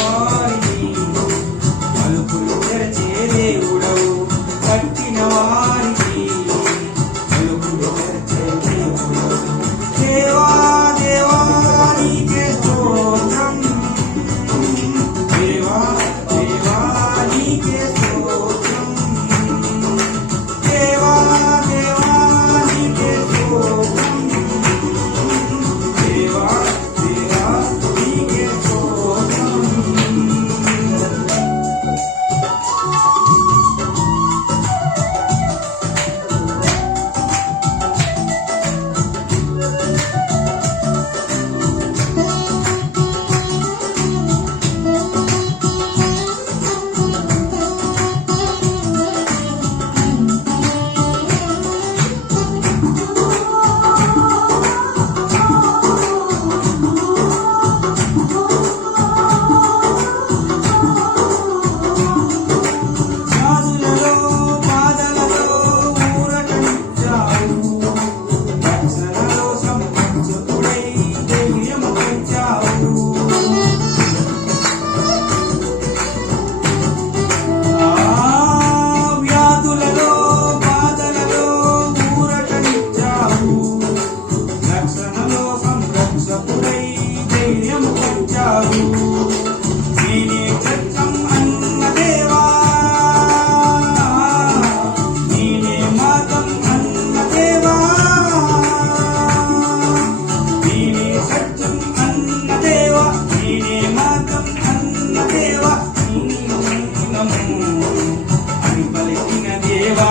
వారిని తలుపులు తెరచే దేవుడవు, కట్టిన వారికి తలుపులు తెరచే దేవుడవు. దేవా దేవా నీకే స్తోత్రం, దేవా దేవా నీకే స్తోత్రం, దేవా దేవా నీకే స్తోత్రం, దేవా దేవా నీకే స్తోత్రం. వ్యాధులలో బాధలలో ఊరటనిచ్చావు, రక్షణలో సంరక్షకుడై ధైర్యము పెంచావు. వ్యాధులలో బాధలలో ఊరటనిచ్చావు, రక్షణలో సంరక్షకుడై ధైర్యము పెంచావు. నేనే సత్యం అన్న దేవా, నేనే మార్గం అన్న దేవా, నేనే సత్యం అన్న దేవా, నేనే మార్గం అన్న దేవా, అని పలికిన దేవా,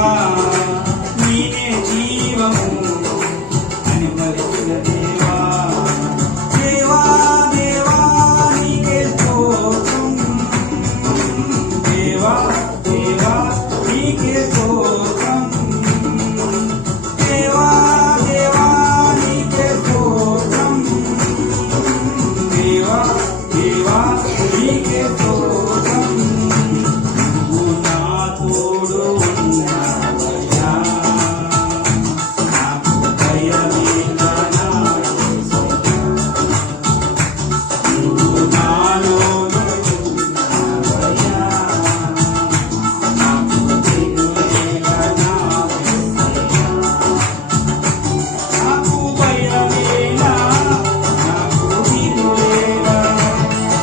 నేనే జీవము అని పలికిన దేవా. దేవా దేవా నీకే స్తోత్రం, దేవా దేవా నీకే స్తోత్రం, దేవా దేవా నీకే స్తోత్రం, దేవా దేవా నీకే స్తోత్రం. నువ్వు నా తోడు ఉన్నావయ్యా, నాకు భయమేల నా యేసయ్యా. నువ్వు నాలో ఉన్నావయ్యా, నాకు దిగులేల నా యేసయ్యా. నాకు భయమేల, నాకు దిగులేల,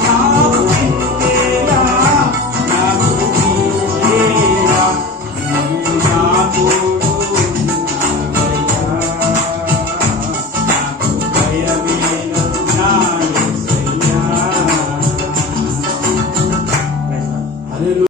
నాకు దిగులేల, నాకు దిగులేల. నువ్వు నా తోడు ఉన్నావయ్యా, నాకు భయమేల నా యేసయ్యా.